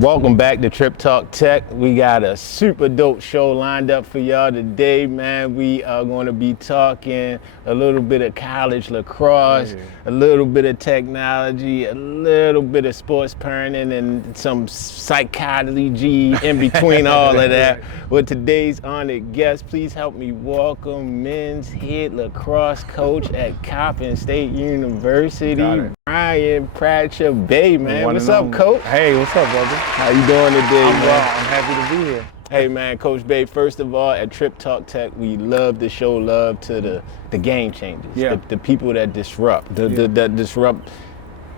Welcome back to TrippTalk Tech. We got a super dope show lined up for y'all today, man. We are going to be talking a little bit of college lacrosse, a little bit of technology, a little bit of sports parenting, and some psychology in between all of that. With today's honored guest, please help me welcome men's head lacrosse coach at Coppin State University, Brian Pratcher-Bey, man. What's up, coach? Hey, what's up, brother? How you doing today, I'm man? well. I'm happy to be here. Hey, man, Coach Bey, first of all, at TrippTalk Tech, we love to show love to the game changers, the people that disrupt, that disrupt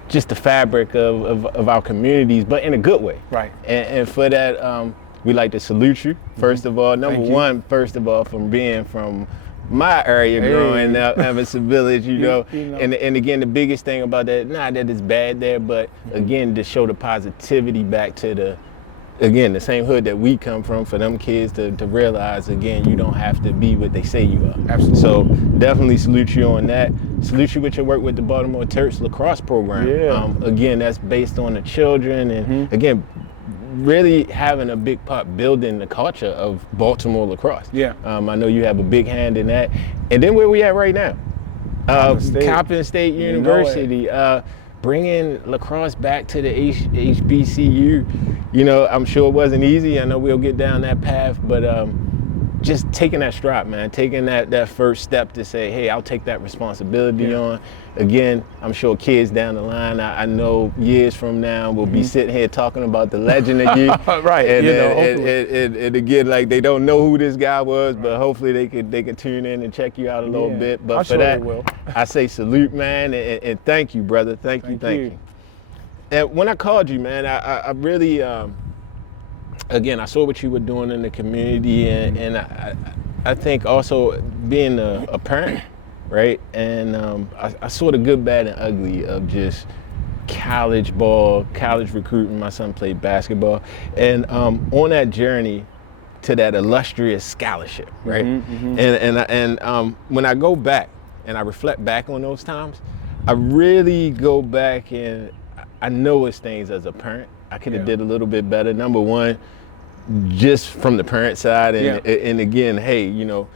just the fabric of our communities, but in a good way. Right. And for that, we like to salute you, first of all. Number one, first of all, from being from my area growing up, Emerson Village, you know. And again, the biggest thing about that, not that it's bad there, but again, to show the positivity back to the same hood that we come from, for them kids to realize, again, you don't have to be what they say you are. Absolutely. So definitely salute you on that. Salute you with your work with the Baltimore Terps lacrosse program. Again, that's based on the children and again, really having a big part building the culture of Baltimore lacrosse. I know you have a big hand in that. And then where we at right now? Coppin State University, bringing lacrosse back to the HBCU. You know, I'm sure it wasn't easy. I know we'll get down that path, but just taking that stride, man, taking that first step to say, hey, I'll take that responsibility on. Again, I'm sure kids down the line, I know years from now, we'll be sitting here talking about the legend of you. Right. And again, like, they don't know who this guy was, but hopefully they could tune in and check you out a little bit. But for that, I say salute, man, and thank you, brother. Thank you. And when I called you, man, I really, again, I saw what you were doing in the community, and I think also being a parent, right? And I saw the good, bad, and ugly of just college ball, college recruiting. My son played basketball, and on that journey to that illustrious scholarship, right? And when I go back and I reflect back on those times, I really go back and I know it's things as a parent I could have did a little bit better. Number one, just from the parent side, and again, hey, you know,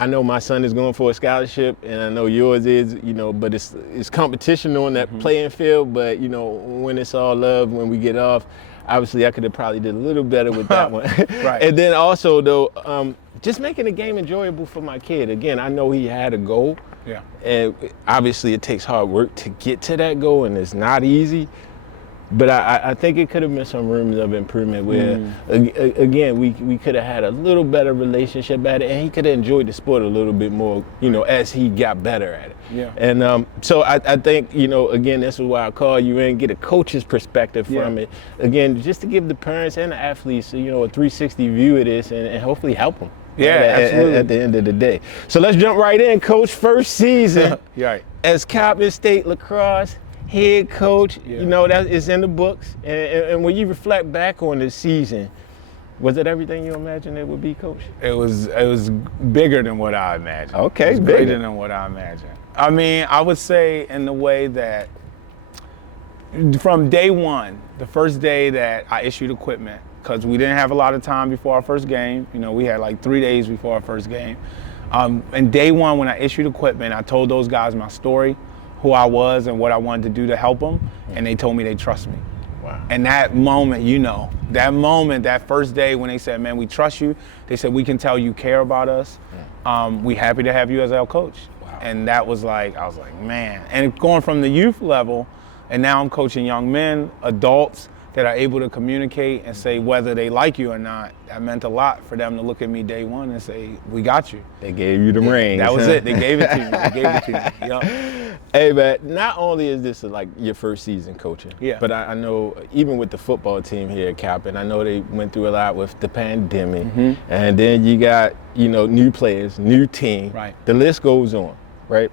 I know my son is going for a scholarship, and I know yours is, you know, but it's competition on that playing field. But you know, when it's all love, when we get off, obviously I could have probably did a little better with that one. Right. And then also though, just making the game enjoyable for my kid. Again, I know he had a goal. And obviously it takes hard work to get to that goal, and it's not easy. But I think it could have been some rooms of improvement where, again, we could have had a little better relationship at it, and he could have enjoyed the sport a little bit more, you know, as he got better at it. And so I think, you know, again, this is why I call you in, get a coach's perspective from it. Again, just to give the parents and the athletes, you know, a 360 view of this and hopefully help them. Absolutely. At the end of the day. So let's jump right in, Coach. First season as Coppin State lacrosse head coach. You know, that is in the books. And when you reflect back on this season, was it everything you imagined it would be, Coach? It was bigger than what I imagined. Okay, it was bigger than what I imagined. I mean, I would say in the way that from day one, the first day that I issued equipment, because we didn't have a lot of time before our first game. You know, we had like 3 days before our first game. And day one, when I issued equipment, I told those guys my story, who I was and what I wanted to do to help them, and they told me they trust me. Wow. And that moment, you know, that first day when they said, man, we trust you, they said, we can tell you care about us. We happy to have you as our coach. Wow. And that was like, I was like, man. And going from the youth level, and now I'm coaching young men, adults, that are able to communicate and say whether they like you or not. That meant a lot for them to look at me day one and say, we got you. They gave you the ring. That was it. They gave it to me. They gave it to me. Hey, man, not only is this like your first season coaching, but I know even with the football team here at Coppin, I know they went through a lot with the pandemic. And then you got, you know, new players, new team. The list goes on, right?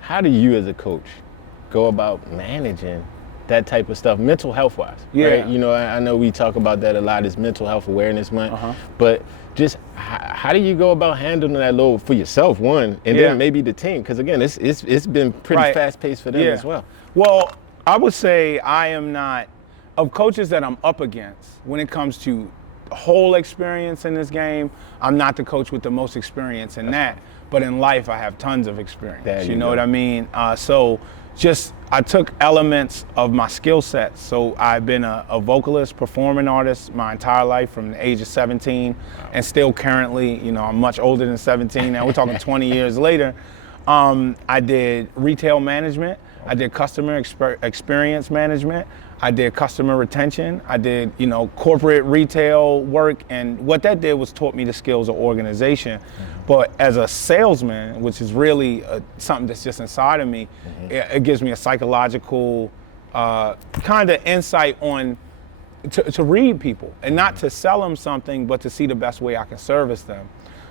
How do you as a coach go about managing that type of stuff, mental health wise, right? You know, I know we talk about that a lot, is Mental Health Awareness Month, but just how do you go about handling that load for yourself, one, and then maybe the team? Because again, it's been pretty fast paced for them as well. Well, I would say I am not of coaches that I'm up against, when it comes to whole experience in this game, I'm not the coach with the most experience in that. But in life, I have tons of experience. You know what I mean? I took elements of my skill sets. So I've been a vocalist, performing artist my entire life from the age of 17, and still currently, you know, I'm much older than 17 now. We're talking 20 years later. I did retail management. I did customer experience management. I did customer retention. I did, you know, corporate retail work. And what that did was taught me the skills of organization. But as a salesman, which is really something that's just inside of me, it gives me a psychological kind of insight on to read people and not to sell them something, but to see the best way I can service them.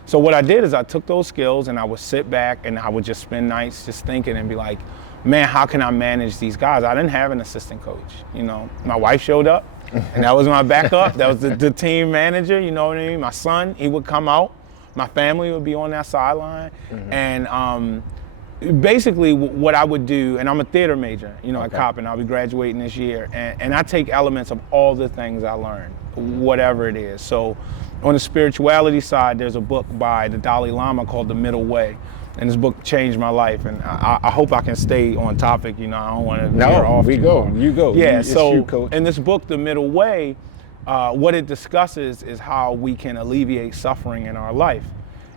So what I did is I took those skills and I would sit back and I would just spend nights just thinking and be like, man, how can I manage these guys? I didn't have an assistant coach. You know, my wife showed up and that was my backup. That was the team manager, you know what I mean? My son, he would come out. My family would be on that sideline. And basically what I would do, and I'm a theater major, you know, at Coppin. I'll be graduating this year. And I take elements of all the things I learned, whatever it is. So on the spirituality side, there's a book by the Dalai Lama called The Middle Way. And this book changed my life, and I hope I can stay on topic. You know, I don't want to veer off. You go. Yeah. So Coach. In this book, The Middle Way, what it discusses is how we can alleviate suffering in our life,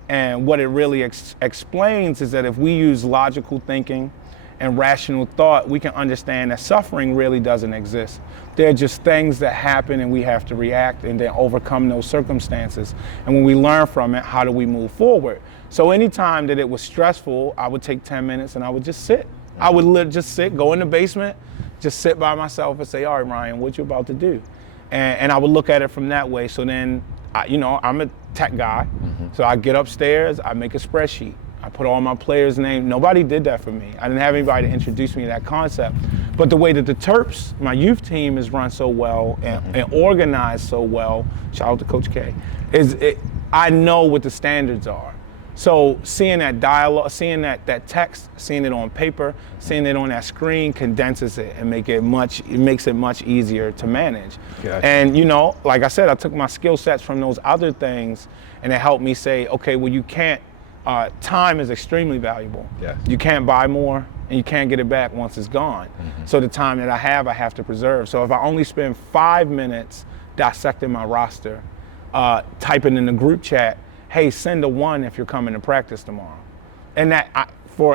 and what it really explains is that if we use logical thinking and rational thought, we can understand that suffering really doesn't exist. They're just things that happen, and we have to react and then overcome those circumstances. And when we learn from it, how do we move forward? So anytime that it was stressful, I would take 10 minutes and I would just sit. I would just sit, go in the basement, just sit by myself and say, all right, Ryan, what you about to do? And I would look at it from that way. So then, you know, I'm a tech guy. So I get upstairs, I make a spreadsheet. I put all my players' names. Nobody did that for me. I didn't have anybody to introduce me to that concept. But the way that the Terps, my youth team, is run so well and organized so well, shout out to Coach K, I know what the standards are. So seeing that dialogue, seeing that text, seeing it on paper, seeing it on that screen condenses it and makes it much easier to manage. Gotcha. And you know, like I said, I took my skill sets from those other things and it helped me say, okay, well you can't, time is extremely valuable. Yes. You can't buy more and you can't get it back once it's gone. So the time that I have to preserve. So if I only spend 5 minutes dissecting my roster, typing in the group chat, hey, send a 1 if you're coming to practice tomorrow. And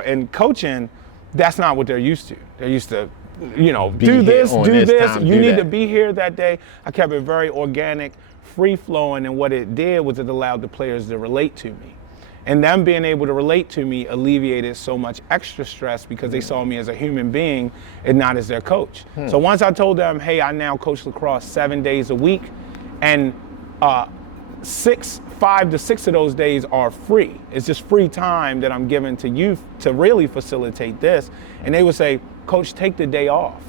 in coaching, that's not what they're used to. They're used to, you know, do this, you need to be here that day. I kept it very organic, free flowing, and what it did was it allowed the players to relate to me. And them being able to relate to me alleviated so much extra stress because they saw me as a human being and not as their coach. So once I told them, hey, I now coach lacrosse 7 days a week, and 5 to 6 of those days are free. It's just free time that I'm giving to youth to really facilitate this. And they would say, Coach, take the day off.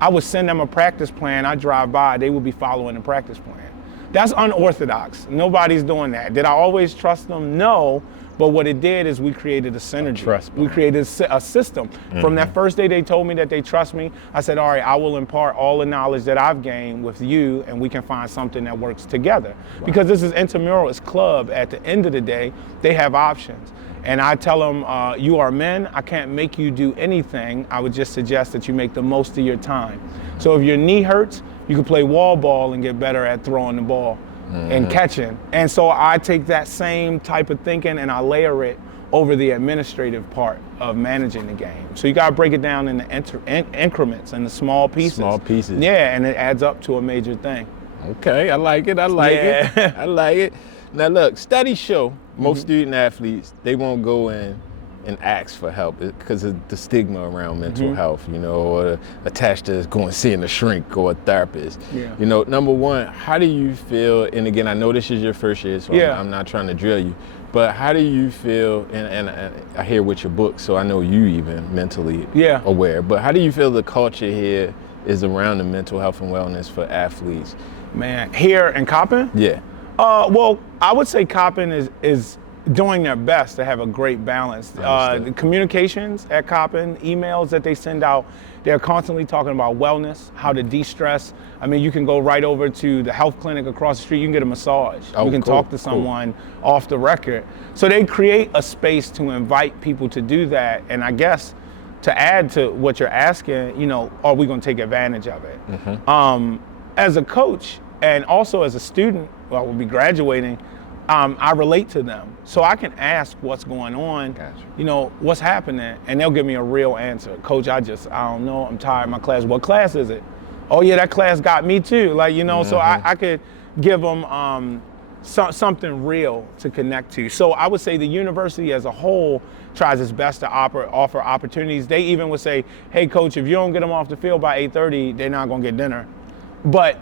I would send them a practice plan. I'd drive by, they would be following the practice plan. That's unorthodox. Nobody's doing that. Did I always trust them? No. But what it did is we created a synergy. We created a system. From that first day they told me that they trust me, I said, all right, I will impart all the knowledge that I've gained with you and we can find something that works together. Wow. Because this is intramural, it's club. At the end of the day, they have options. And I tell them, you are men, I can't make you do anything. I would just suggest that you make the most of your time. So if your knee hurts, you can play wall ball and get better at throwing the ball. And catching. And so I take that same type of thinking and I layer it over the administrative part of managing the game. So you got to break it down in the increments and the small pieces. Yeah, and it adds up to a major thing. Okay, I like it. I like it. Now look, studies show most student athletes, they won't go in and ask for help because of the stigma around mental health, you know, or attached to going seeing a shrink or a therapist. Yeah. You know, number one, how do you feel, and again, I know this is your first year, so I'm not trying to drill you, but how do you feel, and I hear with your book, so I know you even mentally aware, but how do you feel the culture here is around the mental health and wellness for athletes? Man, here in Coppin? Yeah. Well, I would say Coppin is doing their best to have a great balance. The communications at Coppin, emails that they send out, they're constantly talking about wellness, how to de-stress. I mean, you can go right over to the health clinic across the street, you can get a massage. You can talk to someone off the record. So they create a space to invite people to do that. And I guess to add to what you're asking, you know, are we gonna take advantage of it? As a coach and also as a student, well, we'll be graduating, I relate to them. So I can ask what's going on, you know, what's happening, and they'll give me a real answer. Coach, I don't know, I'm tired of my class. What class is it? Oh yeah, that class got me too. Like, you know, so I could give them something real to connect to. So I would say the university as a whole tries its best to offer opportunities. They even would say, hey coach, if you don't get them off the field by 8:30, they're not gonna get dinner. But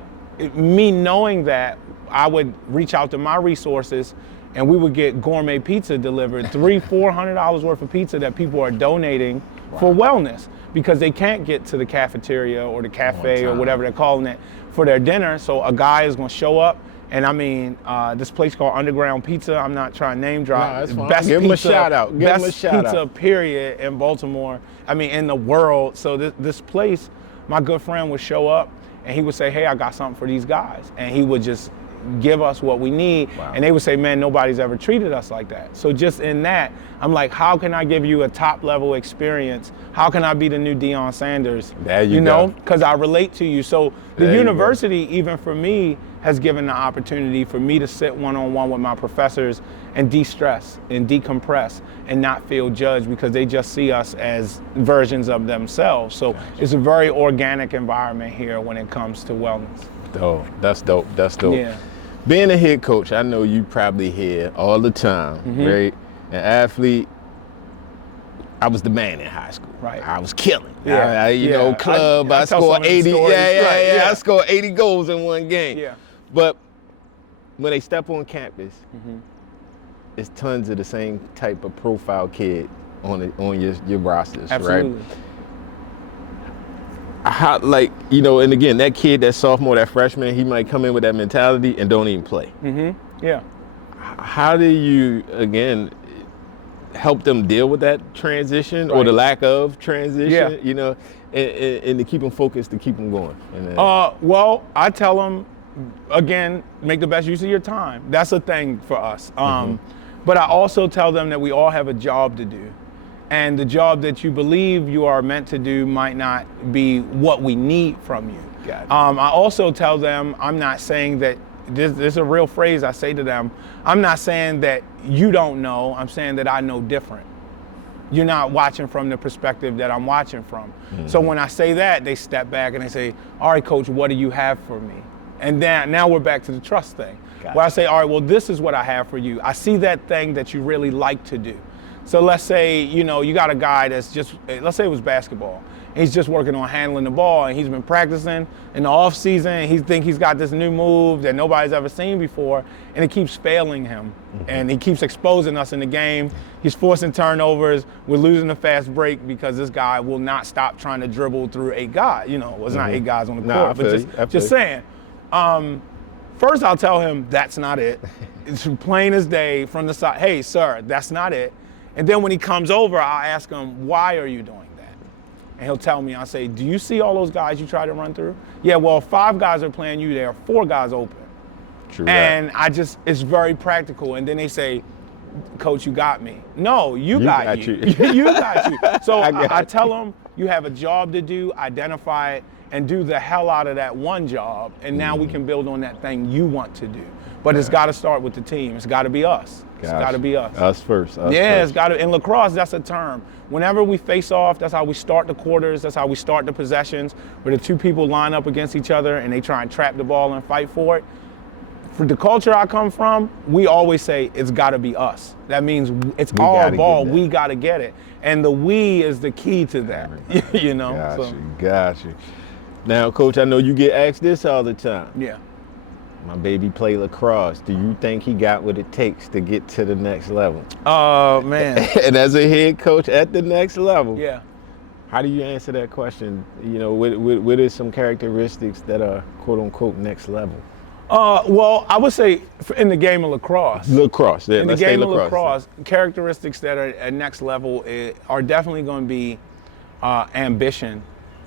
me knowing that, I would reach out to my resources and we would get gourmet pizza delivered, $300-400 worth of pizza that people are donating for wellness because they can't get to the cafeteria or the cafe or whatever they're calling it for their dinner. So a guy is gonna show up, and I mean, this place called Underground Pizza, I'm not trying to name drop. No, best give pizza, him a shout out. Give him a shout pizza out. period in Baltimore, I mean in the world. So this place, my good friend would show up and he would say, hey, I got something for these guys. And he would just give us what we need. And they would say, man, nobody's ever treated us like that. So just in that, I'm like, how can I give you a top level experience? How can I be the new Deion Sanders? There you know, go. because I relate to you. So the university, even for me, has given the opportunity for me to sit one-on-one with my professors and de-stress and decompress and not feel judged because they just see us as versions of themselves. So it's a very organic environment here when it comes to wellness. Dope. That's dope. That's dope. Yeah. Being a head coach, I know you probably hear all the time, right? An athlete, I was the man in high school. Right. I was killing. Yeah. You know, club, I scored 80. I scored 80 goals in one game. Yeah. But when they step on campus, it's tons of the same type of profile kid on your rosters, Absolutely. right? How, like, you know, and again, that kid, that sophomore, that freshman, he might come in with that mentality and don't even play. Yeah. How do you, again, help them deal with that transition or the lack of transition, you know, and to keep them focused, to keep them going? Well, I tell them, again, make the best use of your time. That's a thing for us. But I also tell them that we all have a job to do. And the job that you believe you are meant to do might not be what we need from you. Got it. I also tell them, I'm not saying that, this is a real phrase I say to them, I'm not saying that you don't know, I'm saying that I know different. You're not watching from the perspective that I'm watching from. So when I say that, they step back and they say, all right, coach, what do you have for me? And then now we're back to the trust thing. Where I say, all right, well, this is what I have for you. I see that thing that you really like to do. So let's say, you know, you got a guy that's just, let's say it was basketball. He's just working on handling the ball and he's been practicing in the off season and he thinks he's got this new move that nobody's ever seen before and it keeps failing him. And he keeps exposing us in the game. He's forcing turnovers. We're losing the fast break because this guy will not stop trying to dribble through 8 guys. You know, well, it's not 8 guys on the court, but just saying. First I'll tell him that's not it. It's plain as day from the side. Hey, sir, that's not it. And then when he comes over, I'll ask him, why are you doing that? And he'll tell me, I'll say, do you see all those guys you try to run through? Yeah, well, 5 guys are playing you, there are 4 guys open. True. And it's very practical. And then they say, coach, you got me. No, you got you. You got you. So I tell them, you have a job to do, identify it, and do the hell out of that one job. And now we can build on that thing you want to do. But it's got to start with the team. It's got to be us. It's got to be us. Us first. It's got to. In lacrosse, that's a term. Whenever we face off, that's how we start the quarters. That's how we start the possessions, where the 2 people line up against each other and they try and trap the ball and fight for it. For the culture I come from, we always say it's got to be us. That means it's our ball. We got to get it. And the we is the key to that. You know. Got you. Now, Coach, I know you get asked this all the time. Yeah. My baby play lacrosse. Do you think he got what it takes to get to the next level? Oh, man. And as a head coach at the next level, yeah. How do you answer that question? You know, what are some characteristics that are quote unquote next level? Well, I would say in the game of lacrosse. Lacrosse, yeah, in the game of lacrosse, characteristics that are at next level are definitely going to be ambition,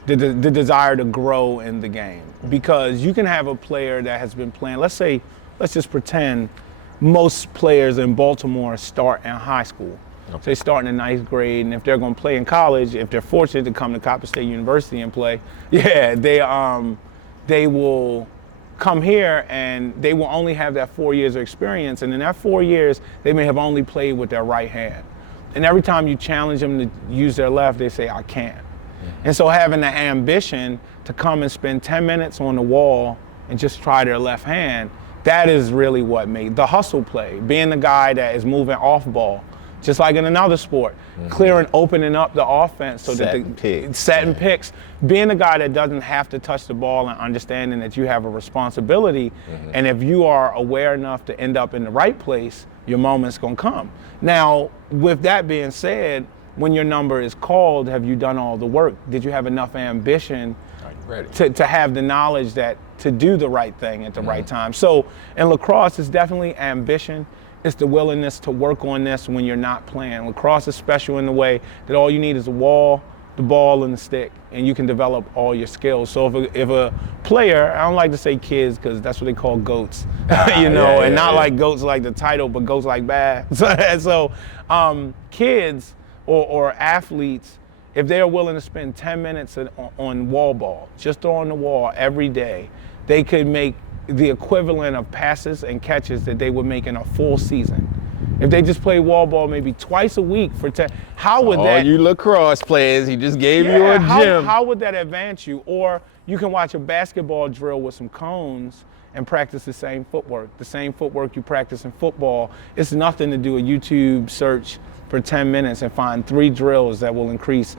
the desire to grow in the game. Because you can have a player that has been playing, let's just pretend most players in Baltimore start in high school. Okay. So they start in the 9th grade, and if they're going to play in college, if they're fortunate to come to Coppin State University and play, they will come here and they will only have that 4 years of experience, and in that 4 years, they may have only played with their right hand. And every time you challenge them to use their left, they say, I can't. Mm-hmm. And so having the ambition to come and spend 10 minutes on the wall and just try their left hand, that is really what made the hustle play, being the guy that is moving off ball, just like in another sport, clearing, opening up the offense so setting picks, being the guy that doesn't have to touch the ball and understanding that you have a responsibility. And if you are aware enough to end up in the right place, your moment's gonna come. Now, with that being said, when your number is called, have you done all the work? Did you have enough ambition to have the knowledge that to do the right thing at the right time? So in lacrosse, it's definitely ambition. It's the willingness to work on this when you're not playing. Lacrosse is special in the way that all you need is a wall, the ball, and the stick, and you can develop all your skills. So if a player, I don't like to say kids because that's what they call goats, like goats like the title, but goats like bad. So kids or athletes, if they are willing to spend 10 minutes on wall ball, just throwing the wall every day, they could make the equivalent of passes and catches that they would make in a full season. If they just play wall ball maybe twice a week for 10, how would that? All you lacrosse players, he just gave you a gym. How would that advance you? Or you can watch a basketball drill with some cones and practice the same footwork. The same footwork you practice in football. It's nothing to do a YouTube search for 10 minutes and find 3 drills that will increase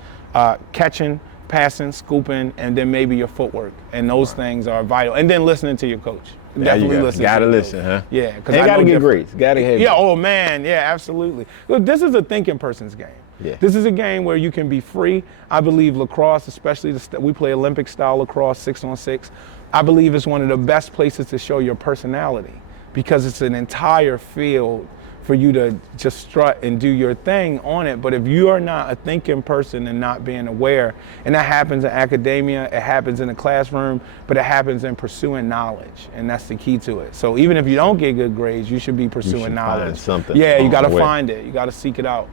catching, passing, scooping, and then maybe your footwork. And those things are vital. And then listening to your coach. Definitely listen. Gotta listen, huh? Yeah, because I gotta get grades. Gotta have. Yeah. Oh man. Yeah. Absolutely. Look, this is a thinking person's game. Yeah. This is a game where you can be free. I believe lacrosse, especially we play Olympic style lacrosse, 6-on-6. I believe it's one of the best places to show your personality because it's an entire field for you to just strut and do your thing on it. But if you are not a thinking person and not being aware, and that happens in academia, it happens in the classroom, but it happens in pursuing knowledge, and that's the key to it. So even if you don't get good grades, you should be pursuing knowledge. Find something. Yeah, you gotta find it. You gotta seek it out.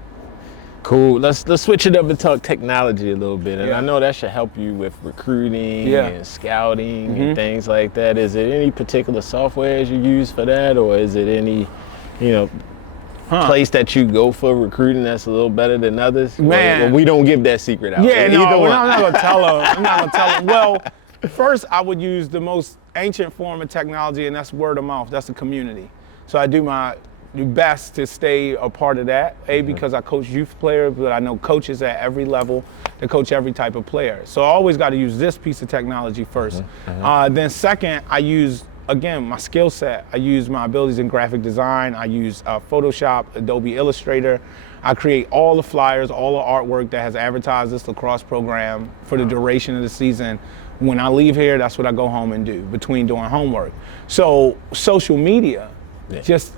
Cool. Let's switch it up and talk technology a little bit. And I know that should help you with recruiting and scouting and things like that. Is it any particular softwares you use for that, or is it any, place that you go for recruiting that's a little better than others? Man, we don't give that secret out. Yeah, no, I'm not gonna tell them. I'm not gonna tell them. Well, first I would use the most ancient form of technology, and that's word of mouth. That's the community. So I do my best to stay a part of that. Because I coach youth players, but I know coaches at every level that coach every type of player. So I always got to use this piece of technology first. Then second, I use, again, my skill set. I use my abilities in graphic design. I use Photoshop, Adobe Illustrator. I create all the flyers, all the artwork that has advertised this lacrosse program for the duration of the season. When I leave here, that's what I go home and do between doing homework. So social media, just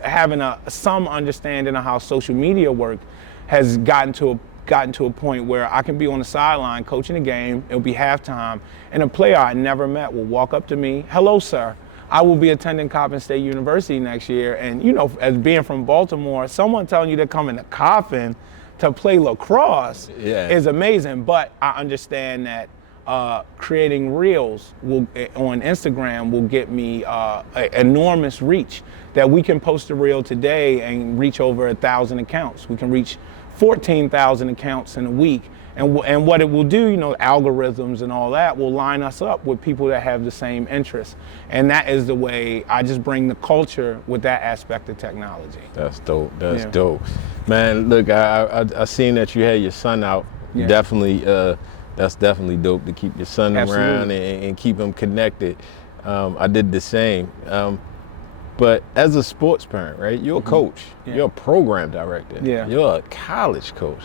having some understanding of how social media work has gotten to a point where I can be on the sideline coaching a game, it'll be halftime, and a player I never met will walk up to me, hello sir, I will be attending Coppin State University next year, and as being from Baltimore, someone telling you they're coming to Coppin to play lacrosse is amazing, but I understand that creating reels on Instagram will get me enormous reach, that we can post a reel today and reach over 1,000 accounts. We can reach 14,000 accounts in a week. And what it will do, algorithms and all that will line us up with people that have the same interests. And that is the way I just bring the culture with that aspect of technology. That's dope. That's dope. Man, look, I seen that you had your son out. Definitely, that's definitely dope to keep your son around and keep him connected. I did the same. But as a sports parent, right, you're a coach, you're a program director, you're a college coach.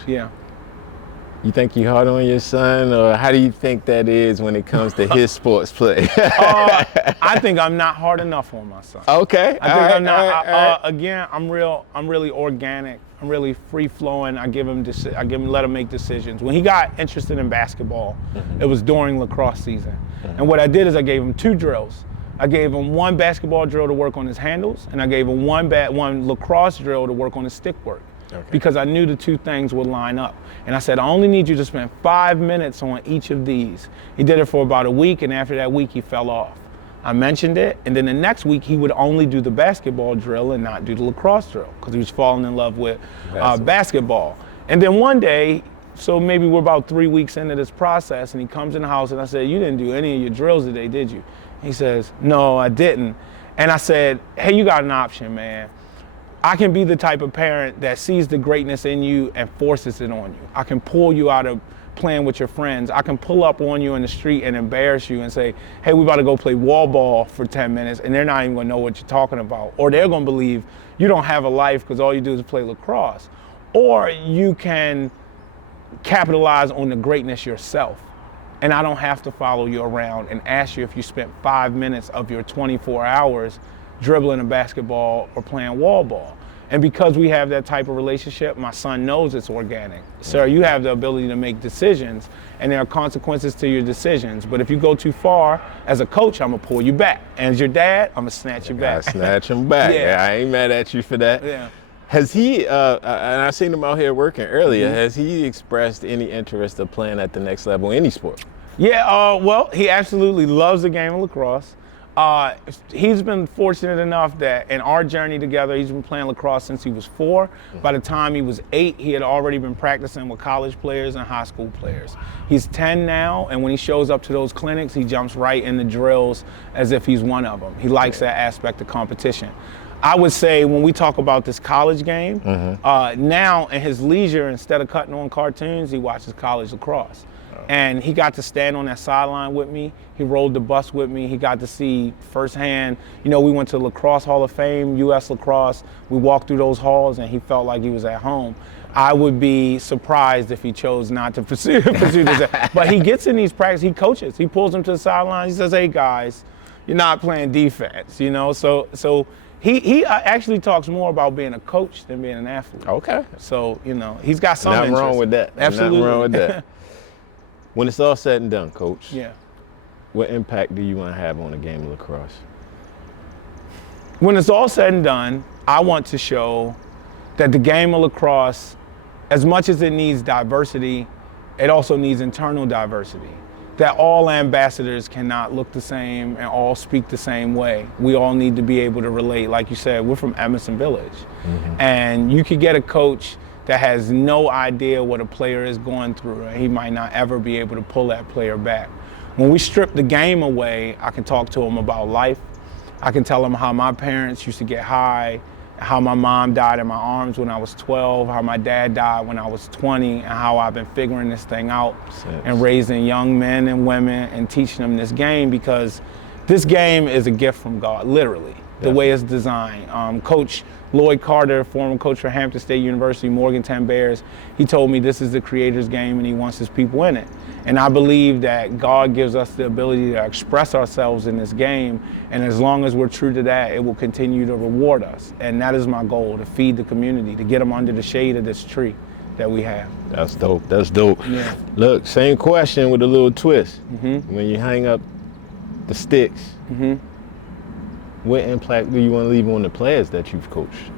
You think you hard on your son, or how do you think that is when it comes to his sports play? I think I'm not hard enough on my son. Okay. I think I'm not. Again, I'm really organic. I'm really free flowing. I give him let him make decisions. When he got interested in basketball, it was during lacrosse season. And what I did is I gave him 2 drills. I gave him 1 basketball drill to work on his handles, and I gave him one lacrosse drill to work on his stick work. Okay. Because I knew the 2 things would line up. And I said, I only need you to spend 5 minutes on each of these. He did it for about a week, and after that week, he fell off. I mentioned it, and then the next week, he would only do the basketball drill and not do the lacrosse drill, because he was falling in love with basketball. And then one day, so maybe we're about 3 weeks into this process, and he comes in the house, and I said, you didn't do any of your drills today, did you? He says, no, I didn't. And I said, hey, you got an option, man. I can be the type of parent that sees the greatness in you and forces it on you. I can pull you out of playing with your friends. I can pull up on you in the street and embarrass you and say, hey, we about to go play wall ball for 10 minutes, and they're not even gonna know what you're talking about. Or they're gonna believe you don't have a life because all you do is play lacrosse. Or you can capitalize on the greatness yourself. And I don't have to follow you around and ask you if you spent 5 minutes of your 24 hours dribbling a basketball or playing wall ball. And because we have that type of relationship, my son knows it's organic. Sir, you have the ability to make decisions, and there are consequences to your decisions. But if you go too far, as a coach, I'm gonna pull you back. And as your dad, I'm gonna snatch you back. Snatch him back. Yeah, I ain't mad at you for that. Yeah. Has he, and I seen him out here working earlier, has he expressed any interest of playing at the next level in any sport? Yeah, well, he absolutely loves the game of lacrosse. He's been fortunate enough that in our journey together, he's been playing lacrosse since he was 4. By the time he was 8, he had already been practicing with college players and high school players. He's 10 now, and when he shows up to those clinics, he jumps right in the drills as if he's one of them. He likes that aspect of competition. I would say when we talk about this college game, now in his leisure, instead of cutting on cartoons, he watches college lacrosse. And he got to stand on that sideline with me. He rode the bus with me. He got to see firsthand, you know, we went to Lacrosse Hall of Fame, U.S. Lacrosse. We walked through those halls and he felt like he was at home. I would be surprised if he chose not to pursue this. But he gets in these practices, he coaches. He pulls them to the sideline. He says, hey guys, you're not playing defense, you know? So he actually talks more about being a coach than being an athlete. Okay. So, you know, he's got some interest. Nothing wrong with that. Absolutely. Nothing wrong with that. When it's all said and done, Coach, yeah, what impact do you want to have on the game of lacrosse? When it's all said and done, I want to show that the game of lacrosse, as much as it needs diversity, it also needs internal diversity. That all ambassadors cannot look the same and all speak the same way. We all need to be able to relate. Like you said, we're from Emerson Village. And you could get a coach that has no idea what a player is going through, and he might not ever be able to pull that player back. When we strip the game away, I can talk to him about life. I can tell him how my parents used to get high, how my mom died in my arms when I was 12, how my dad died when I was 20, and how I've been figuring this thing out and raising young men and women and teaching them this game, because this game is a gift from God, literally, the way it's designed. Coach Lloyd Carter, former coach for Hampton State University, Morgantown Bears, he told me this is the creator's game and he wants his people in it. And I believe that God gives us the ability to express ourselves in this game, and as long as we're true to that, it will continue to reward us. And that is my goal, to feed the community, to get them under the shade of this tree that we have. That's dope, that's dope. Yeah. Look, same question with a little twist. When you hang up the sticks, what impact do you want to leave on the players that you've coached?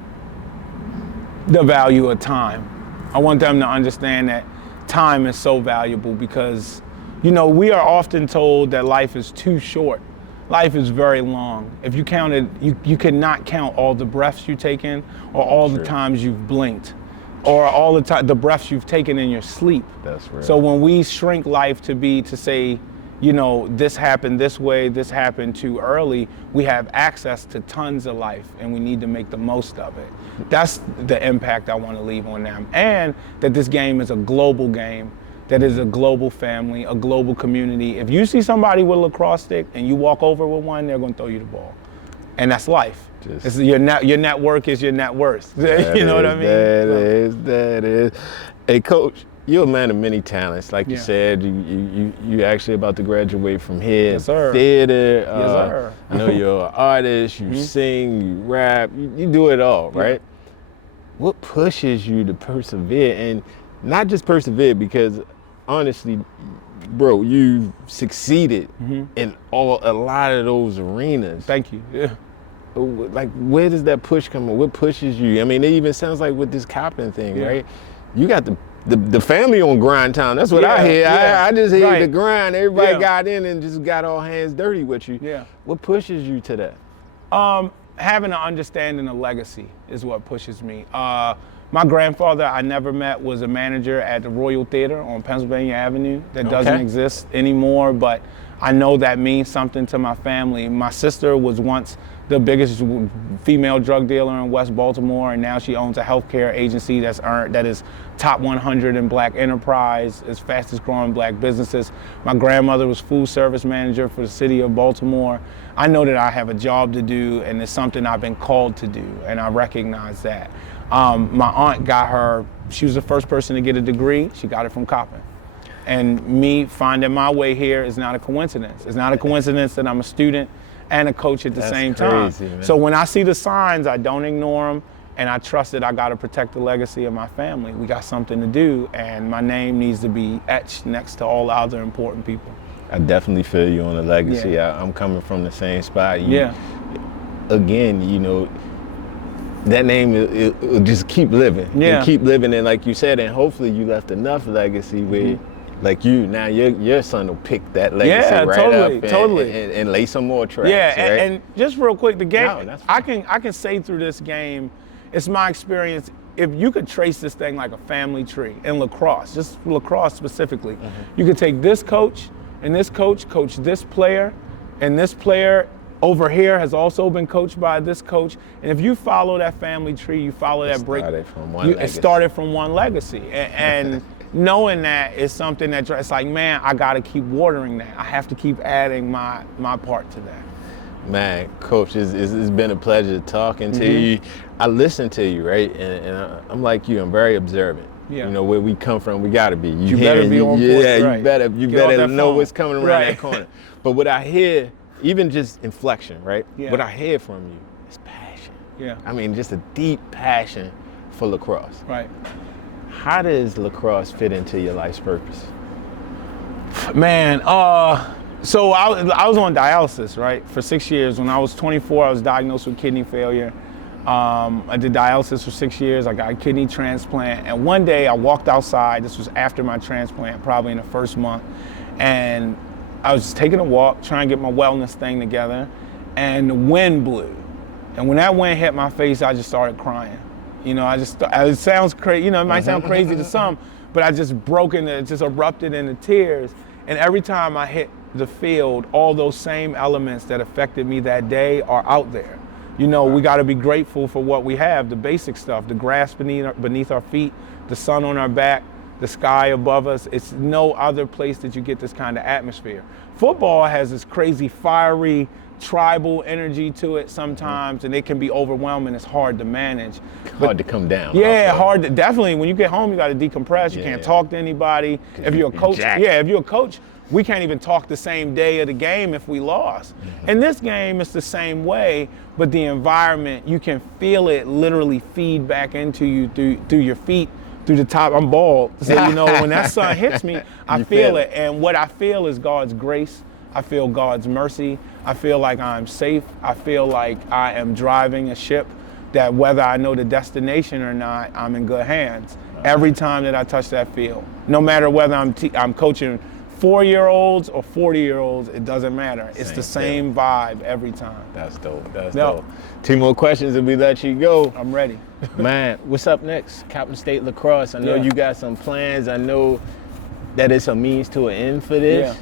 The value of time. I want them to understand that time is so valuable, because, you know, we are often told that life is too short. Life is very long. If you counted, you cannot count all the breaths you take in, or all the times you've blinked, or all the breaths you've taken in your sleep. That's right. So when we shrink life to say, you know, this happened this way, this happened too early, we have access to tons of life and we need to make the most of it. That's the impact I want to leave on them. And that this game is a global game, that is a global family, a global community. If you see somebody with a lacrosse stick and you walk over with one, they're going to throw you the ball. And that's life. Your network is your net worth. You know what I mean? That is. Hey, Coach, You're a man of many talents. Like you said, you actually about to graduate from here. Yes, sir. Theater. Yes, sir. I know you're an artist, you sing, you rap, you do it all, right? What pushes you to persevere? And not just persevere, because honestly, bro, you've succeeded in a lot of those arenas. Thank you. Yeah. Like, where does that push come in? What pushes you? I mean, it even sounds like with this Coppin thing, right? You got the family on grind time. That's what I hear. I just hear the grind. Everybody got in and just got all hands dirty with you. Yeah. What pushes you to that? Having an understanding of legacy is what pushes me. My grandfather, I never met, was a manager at the Royal Theater on Pennsylvania Avenue. That doesn't exist anymore, but I know that means something to my family. My sister was once the biggest female drug dealer in West Baltimore, and now she owns a healthcare agency that is top 100 in Black enterprise, as fastest growing Black businesses. My grandmother was food service manager for the city of Baltimore. I know that I have a job to do, and it's something I've been called to do, and I recognize that. My aunt she was the first person to get a degree. She got it from Coppin. And me finding my way here is not a coincidence. It's not a coincidence that I'm a student and a coach at the same time. Man. So when I see the signs, I don't ignore them, and I trust that I got to protect the legacy of my family. We got something to do, and my name needs to be etched next to all other important people. I definitely feel you on the legacy. I'm coming from the same spot. Again, you know, that name it'll just keep living. And keep living, and like you said, and hopefully you left enough legacy where like now your son will pick that legacy and lay some more tracks. And just real quick, the game, I can say through this game, it's my experience, if you could trace this thing like a family tree in lacrosse, just lacrosse specifically, you could take this coach and this coach this player, and this player over here has also been coached by this coach. And if you follow that family tree, you follow that break. It started from one legacy. And knowing that is something that it's like, man, I got to keep watering that. I have to keep adding my part to that. Man, Coach, it's been a pleasure talking to you. I listen to you, right? And I'm like you, I'm very observant. You know, where we come from, we got to be. You better be on point. You better know what's coming around that corner. But what I hear, even just inflection, right? What I hear from you is passion. I mean, just a deep passion for lacrosse. Right. How does lacrosse fit into your life's purpose? Man, so I was on dialysis, right, for 6 years. When I was 24, I was diagnosed with kidney failure. I did dialysis for 6 years. I got a kidney transplant. And one day I walked outside. This was after my transplant, probably in the first month. And I was just taking a walk, trying to get my wellness thing together. And the wind blew. And when that wind hit my face, I just started crying. You know, it sounds crazy, you know, it might sound crazy to some, but I just just erupted into tears. And every time I hit the field, all those same elements that affected me that day are out there. You know, we got to be grateful for what we have, the basic stuff, the grass beneath our feet, the sun on our back, the sky above us. It's no other place that you get this kind of atmosphere. Football has this crazy, fiery, tribal energy to it sometimes, and it can be overwhelming. It's hard to manage. Hard to come down. Hard to, definitely. When you get home, you got to decompress. You can't talk to anybody. If you're a coach, if you're a coach, we can't even talk the same day of the game if we lost. And this game is the same way, but the environment, you can feel it literally feed back into you through your feet, through the top. I'm bald, so you know when that sun hits me, I feel it. And what I feel is God's grace. I feel God's mercy. I feel like I'm safe. I feel like I am driving a ship that whether I know the destination or not, I'm in good hands. Every time that I touch that field, no matter whether I'm coaching 4-year-olds or 40-year-olds, it doesn't matter. It's the same vibe every time. That's dope. That's dope. 2 more questions and we let you go. I'm ready. Man, what's up next? Coppin State Lacrosse. I know you got some plans. I know that it's a means to an end for this.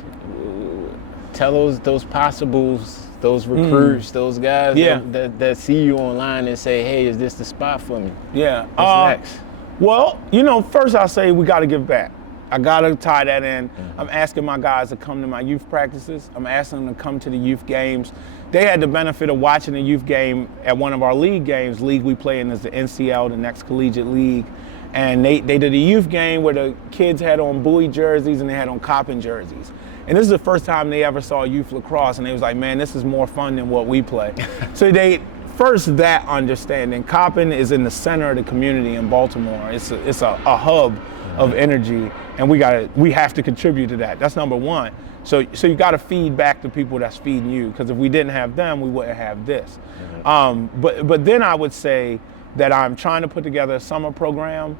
Tell those possibles, those recruits, those guys that see you online and say, hey, is this the spot for me? Yeah. What's next? Well, you know, first I'll say we got to give back. I gotta tie that in. I'm asking my guys to come to my youth practices. I'm asking them to come to the youth games. They had the benefit of watching the youth game at one of our league games. League we play in is the NCL, the next collegiate league. And they did a youth game where the kids had on Bowie jerseys and they had on Coppin jerseys. And this is the first time they ever saw youth lacrosse, and they was like, man, this is more fun than what we play. So they, first that understanding, Coppin is in the center of the community in Baltimore. It's a hub of energy, and we have to contribute to that. That's number one. So you got to feed back the people that's feeding you, because if we didn't have them, we wouldn't have this. But then I would say that I'm trying to put together a summer program,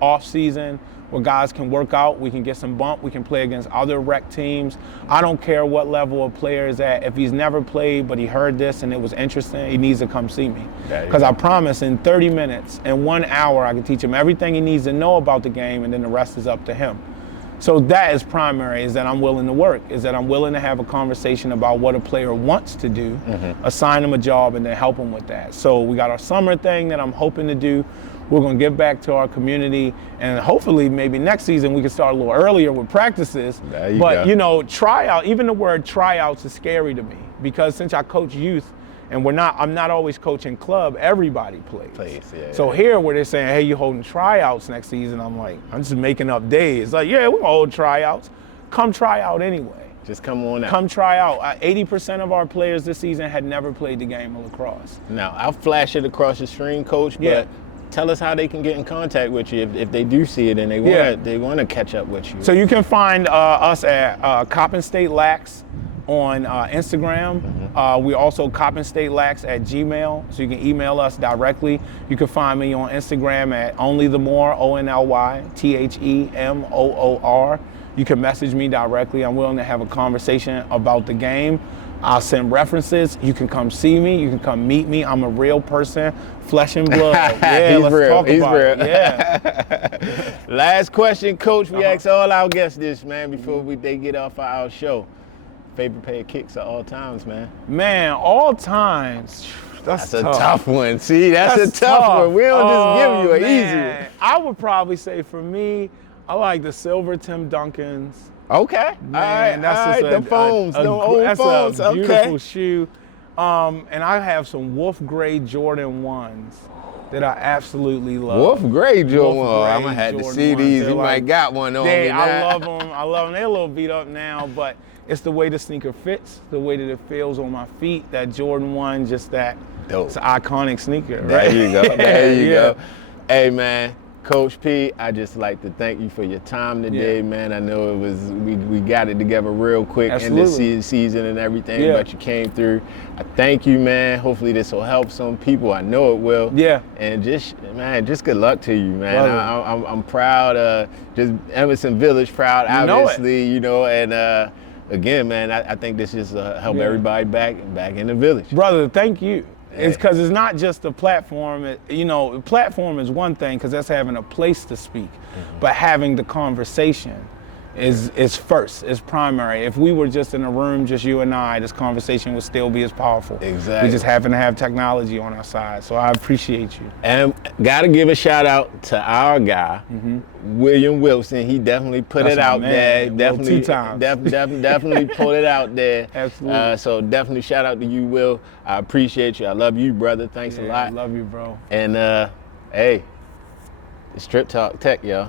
off season, where guys can work out, we can get some bump, we can play against other rec teams. I don't care what level a player is at. If he's never played, but he heard this and it was interesting, he needs to come see me. Because I promise in 30 minutes, in 1 hour, I can teach him everything he needs to know about the game, and then the rest is up to him. So that is primary, is that I'm willing to work, is that I'm willing to have a conversation about what a player wants to do, assign him a job, and then help him with that. So we got our summer thing that I'm hoping to do. We're going to give back to our community, and hopefully maybe next season we can start a little earlier with practices. But tryout, even the word tryouts is scary to me, because since I coach youth, and I'm not always coaching club, everybody plays. So here where they're saying, hey, you're holding tryouts next season, I'm like, I'm just making up days. Like, yeah, we're gonna hold tryouts. Come try out anyway. Just come on out. Come try out. 80% of our players this season had never played the game of lacrosse. Now, I'll flash it across the screen, Coach, but tell us how they can get in contact with you if they do see it and they want to catch up with you. So you can find us at Coppin State Lax on Instagram. We also Coppin State Lax at Gmail, so you can email us directly. You can find me on Instagram at onlythemoor, ONLYTHEMOOR. You can message me directly. I'm willing to have a conversation about the game. I'll send references. You can come see me. You can come meet me. I'm a real person, flesh and blood. Yeah, let's talk about it. Yeah. Last question, Coach. We ask all our guests this, man, before they get off our show. Favorite pair of kicks of all times, man? Man, all times. That's a tough one. See, that's a tough one. We don't just give you an easy one. I would probably say for me, I like the silver Tim Duncans. Okay. Man, that's just the foams, the old foams. That's a beautiful shoe. And I have some Wolf Gray Jordan 1s that I absolutely love. Wolf Gray Jordan 1. I'm going to have to see these. You might got one on me now. I love them. They're a little beat up now, but it's the way the sneaker fits, the way that it feels on my feet. That Jordan 1, just that. Dope. It's an iconic sneaker, right? There you go. There you go. Hey, man. Coach P, I just like to thank you for your time today, man. I know it was we got it together real quick in this season and everything, but you came through. I thank you, man. Hopefully this will help some people. I know it will. Yeah. And just good luck to you, man. I'm proud. Just Emerson Village proud, obviously, and again, man, I think this just help everybody back in the village. Brother, thank you. It's because it's not just a platform. Platform is one thing, because that's having a place to speak, but having the conversation is first, is primary. If we were just in a room, just you and I, this conversation would still be as powerful. Exactly. We just happen to have technology on our side, so I appreciate you. And gotta give a shout out to our guy, William Wilson. He definitely put it out there. Definitely 2 times. Definitely put it out there. Absolutely. So definitely shout out to you, Will. I appreciate you. I love you, brother. Thanks a lot. I love you, bro. And hey, it's TrippTalk Tech, y'all.